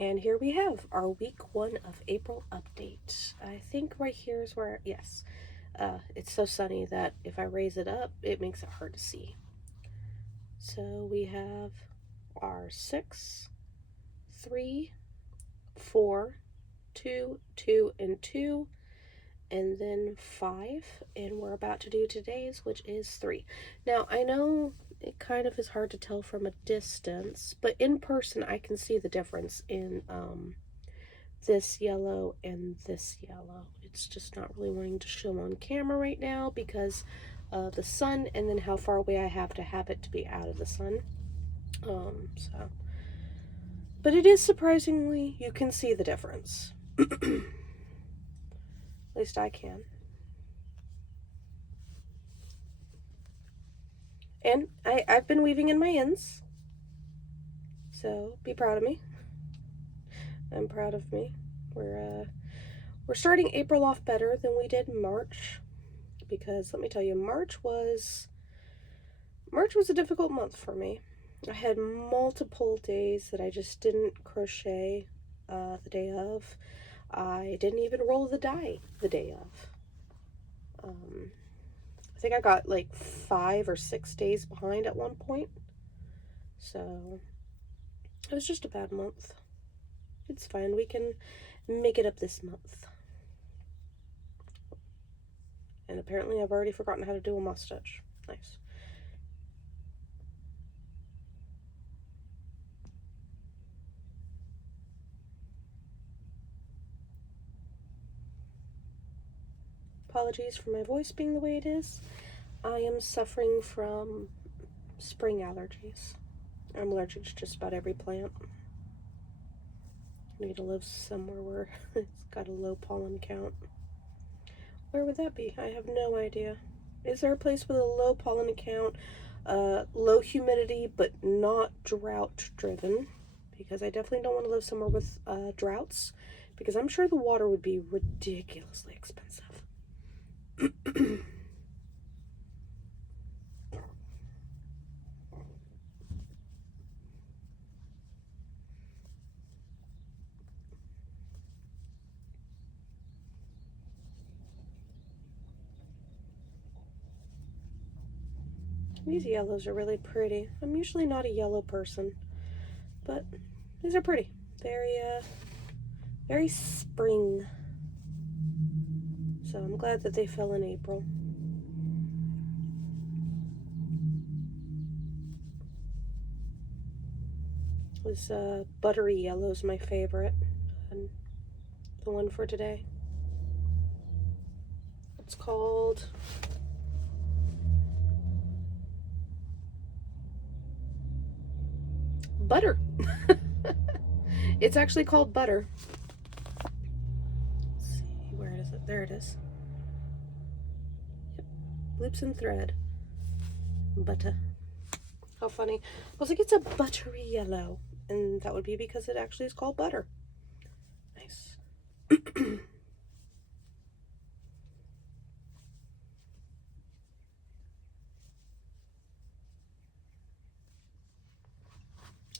And here we have our week 1 of April update. I think right here is where, yes, it's so sunny that if I raise it up, it makes it hard to see. So we have our 6, 3, 4, 2, 2, and 2, and then 5, and we're about to do today's, which is 3. Now, I know it kind of is hard to tell from a distance, but in person I can see the difference in this yellow and this yellow. It's just not really wanting to show on camera right now because of the sun and then how far away I have it to be out of the sun. But it is surprisingly, you can see the difference. At least I can. And I've been weaving in my ends. So be proud of me. I'm proud of me. We're starting April off better than we did March, because let me tell you, March was a difficult month for me. I had multiple days that I just didn't crochet the day of. I didn't even roll the die the day of. I think I got like 5 or 6 days behind at one point. So it was just a bad month. It's fine. We can make it up this month. And apparently I've already forgotten how to do a mustache. Nice. Apologies for my voice being the way it is. I am suffering from spring allergies. I'm allergic to just about every plant. I need to live somewhere where it's got a low pollen count. Where would that be? I have no idea. Is there a place with a low pollen count, low humidity, but not drought driven? Because I definitely don't want to live somewhere with droughts, because I'm sure the water would be ridiculously expensive. These yellows are really pretty. I'm usually not a yellow person, but these are pretty. Very spring. So I'm glad that they fell in April. This buttery yellow is my favorite, and the one for today. It's called Butter. It's actually called Butter. Let's see, where is it? There it is. Yep. Loops and thread. Butter. How funny. I was like, it's a buttery yellow. And that would be because it actually is called Butter. Nice.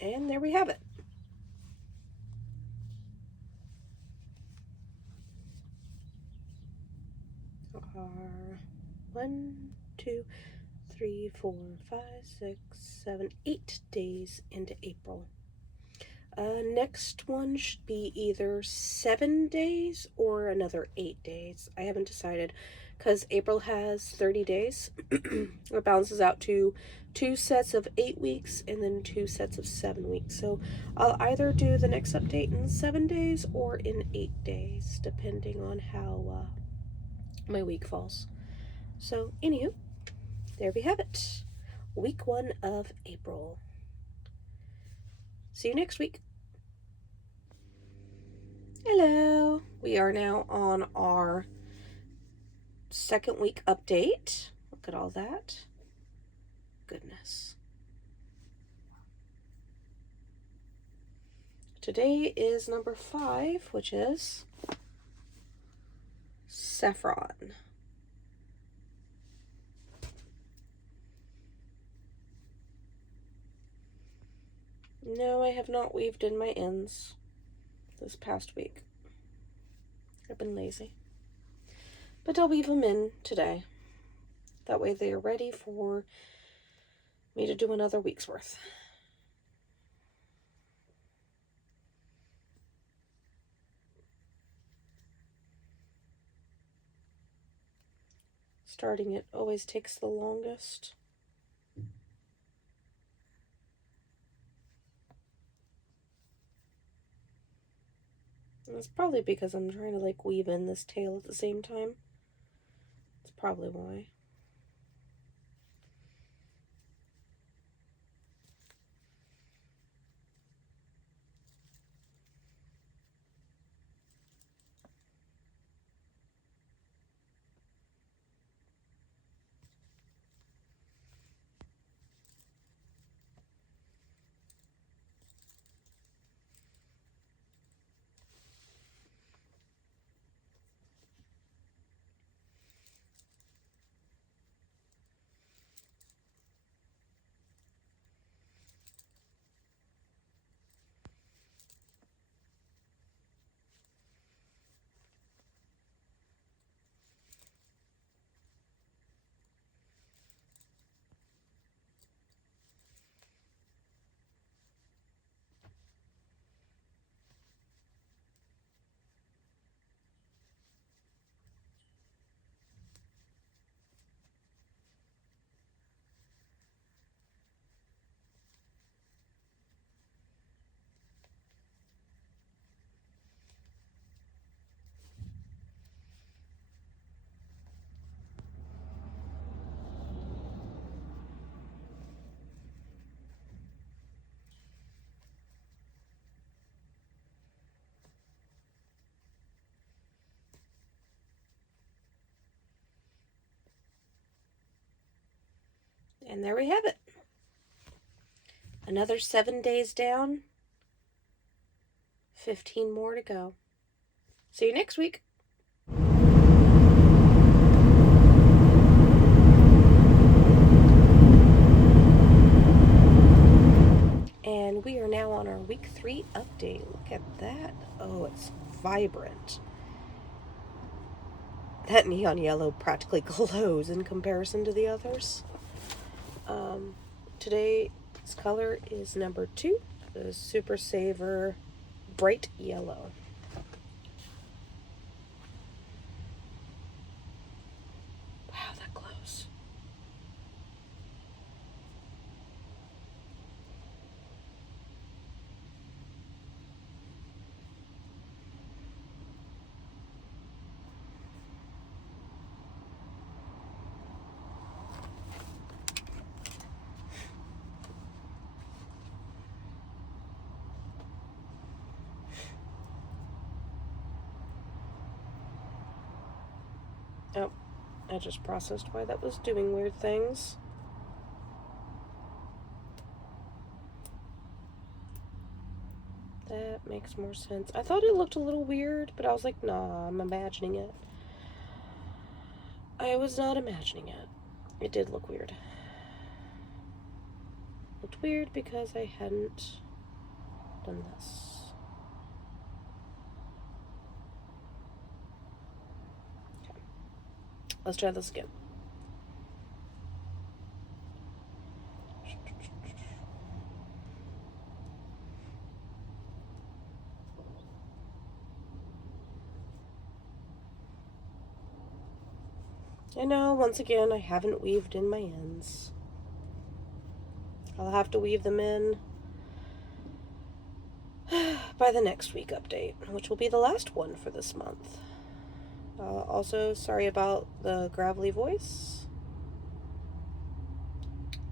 And there we have it. Our 1, 2, 3, 4, 5, 6, 7, 8 days into April. Next one should be either 7 days or another 8 days. I haven't decided, because April has 30 days. It balances out to 2 sets of 8 weeks and then 2 sets of 7 weeks. So I'll either do the next update in 7 days or in 8 days, depending on how my week falls. So, anywho, there we have it. Week 1 of April. See you next week. Hello. We are now on our 2nd week update. Look at all that. Goodness. Today is number 5, which is saffron. No, I have not weaved in my ends. this past week. I've been lazy. But I'll weave them in today. That way they are ready for me to do another week's worth. Starting it always takes the longest. And it's probably because I'm trying to like weave in this tail at the same time. That's probably why. And there we have it. Another 7 days down. 15 more to go. See you next week. And we are now on our week 3 update. Look at that. Oh, it's vibrant. That neon yellow practically glows in comparison to the others. Today's color is number 2, the Super Saver Bright Yellow. Wow, that glows. Oh, I just processed why that was doing weird things. That makes more sense. I thought it looked a little weird, but I was like, nah, I'm imagining it. I was not imagining it. It did look weird. Looked weird because I hadn't done this. Okay. Let's try this again. I know, once again, I haven't weaved in my ends. I'll have to weave them in by the next week update, which will be the last one for this month. Also, sorry about the gravelly voice.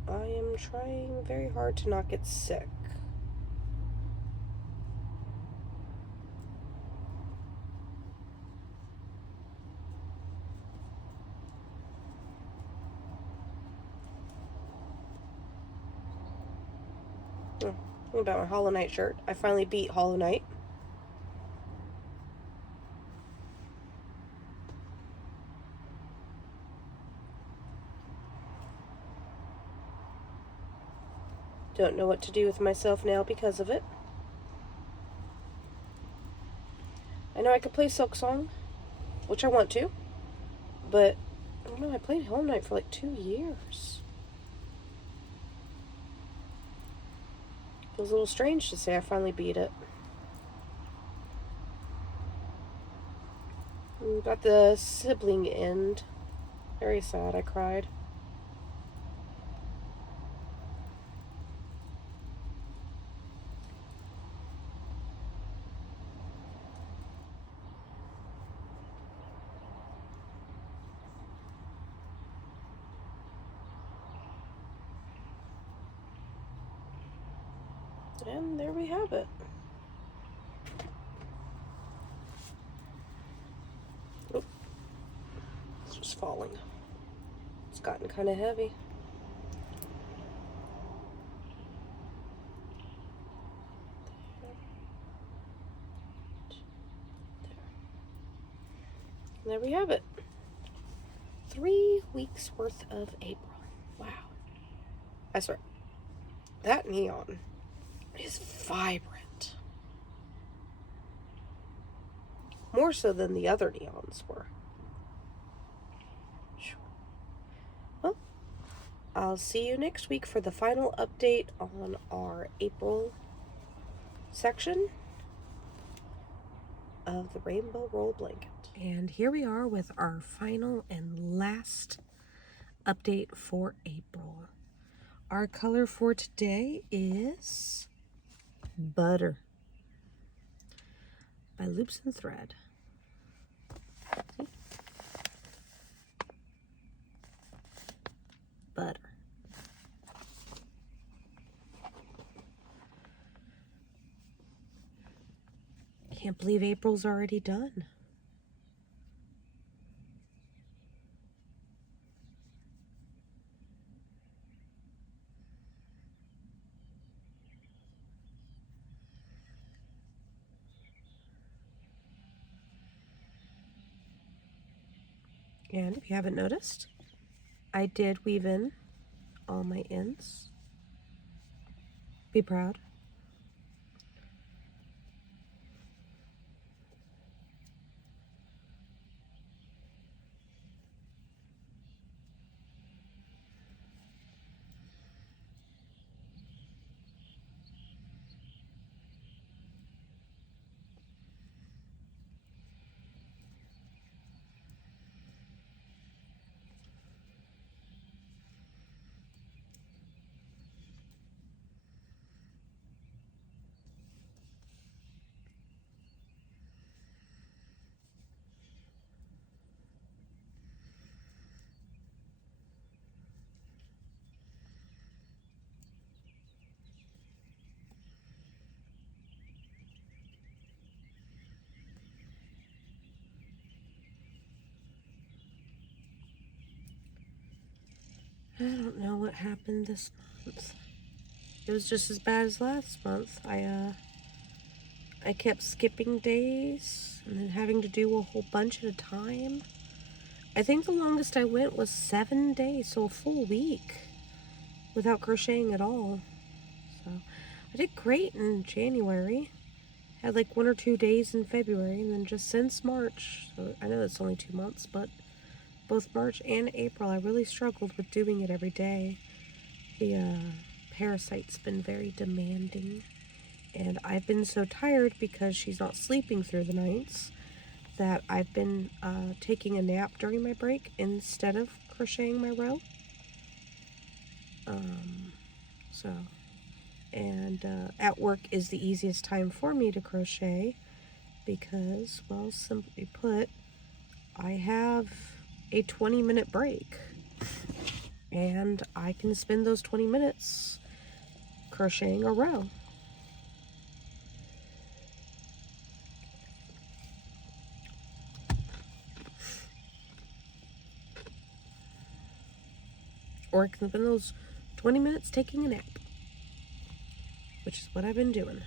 I am trying very hard to not get sick. What about my Hollow Knight shirt? I finally beat Hollow Knight. Don't know what to do with myself now because of it. I know I could play Silk Song, which I want to, but I don't know, I played Hollow Knight for like 2 years. Feels a little strange to say I finally beat it. We got the sibling end. Very sad, I cried. And there we have it. Oh, it's just falling. It's gotten kind of heavy. There we have it. 3 weeks worth of April. Wow. I swear, that neon is vibrant. More so than the other neons were. Well, I'll see you next week for the final update on our April section of the Rainbow Roll Blanket. And here we are with our final and last update for April. Our color for today is Butter by Loops and Thread. See? Butter. Can't believe April's already done. And if you haven't noticed, I did weave in all my ends. Be proud. I don't know what happened this month. It was just as bad as last month. I kept skipping days and then having to do a whole bunch at a time. I think the longest I went was 7 days, so a full week without crocheting at all. So I did great in January. Had like 1 or 2 days in February, and then just since March, so I know that's only 2 months, but both March and April, I really struggled with doing it every day. The parasite's been very demanding, and I've been so tired because she's not sleeping through the nights that I've been taking a nap during my break instead of crocheting my row. At work is the easiest time for me to crochet because, well, simply put, I have a 20-minute break, and I can spend those 20 minutes crocheting a row. Or I can spend those 20 minutes taking a nap, which is what I've been doing.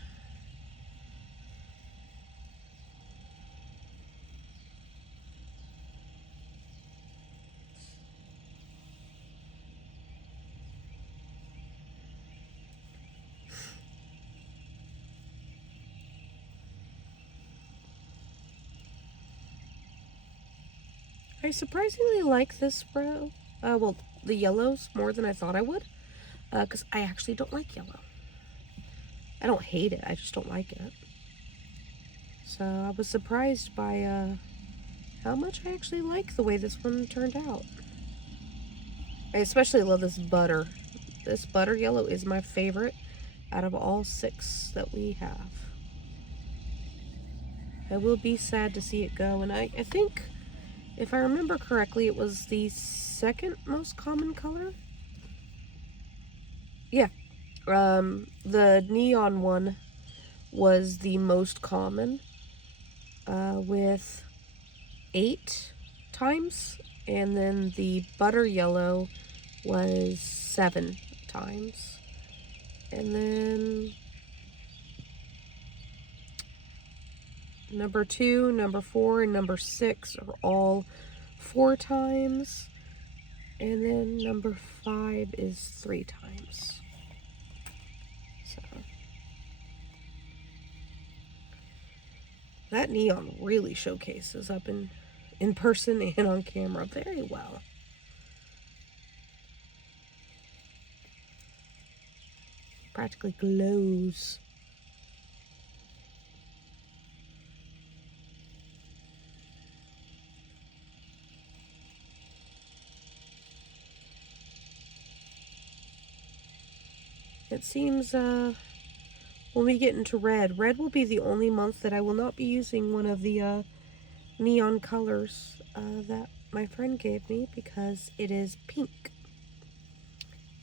I surprisingly like this brow. Well, the yellows more than I thought I would. Because I actually don't like yellow. I don't hate it, I just don't like it. So I was surprised by how much I actually like the way this one turned out. I especially love this butter. This butter yellow is my favorite out of all 6 that we have. I will be sad to see it go, and I think, if I remember correctly, it was the 2nd most common color? Yeah. The neon one was the most common, with 8 times, and then the butter yellow was 7 times. And then number 2, number 4, and number 6 are all 4 times. And then number 5 is 3 times. So that neon really showcases up in person and on camera very well. Practically glows. It seems when we get into red will be the only month that I will not be using one of the neon colors that my friend gave me, because it is pink.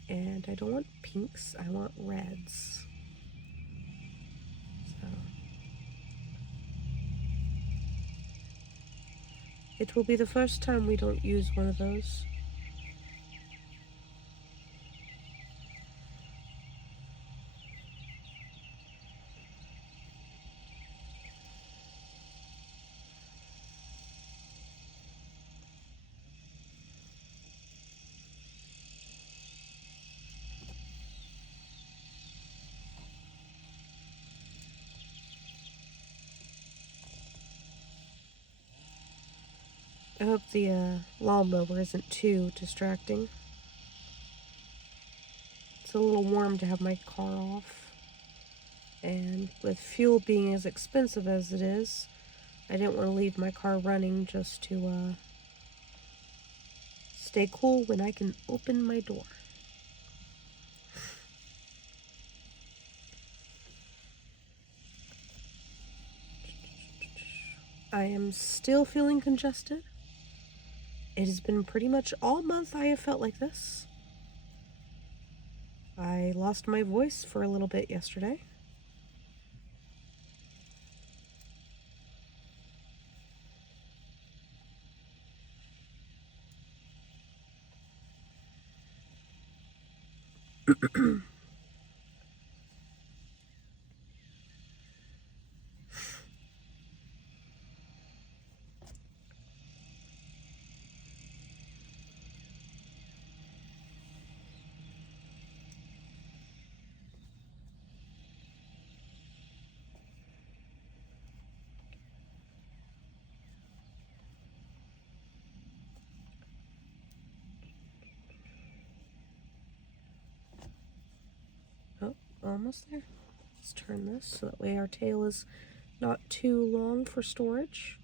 And I don't want pinks, I want reds. So it will be the first time we don't use one of those. I hope the lawnmower isn't too distracting. It's a little warm to have my car off. And with fuel being as expensive as it is, I didn't want to leave my car running just to stay cool when I can open my door. I am still feeling congested. It has been pretty much all month I have felt like this. I lost my voice for a little bit yesterday. Oh, almost there. Let's turn this so that way our tail is not too long for storage.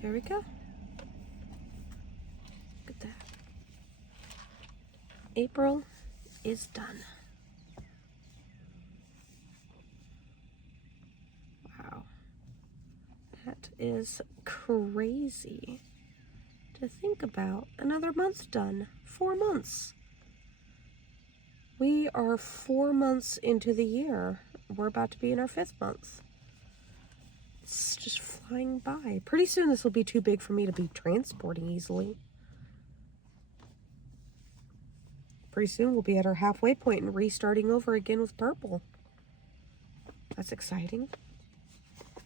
There we go. Look at that. April is done. Wow. That is crazy to think about. Another month done. 4 months. We are 4 months into the year. We're about to be in our 5th month. It's just flying by. Pretty soon this will be too big for me to be transporting easily. pretty soon we'll be at our halfway point and restarting over again with purple. That's exciting.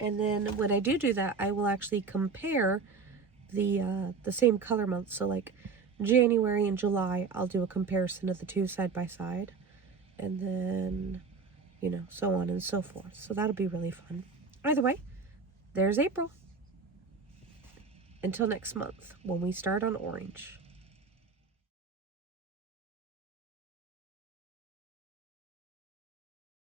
And then when I do that, I will actually compare the same color months. So like January and July, I'll do a comparison of the two side by side. And then, you know, so on and so forth. So that'll be really fun. Either way, there's April. Until next month when we start on orange.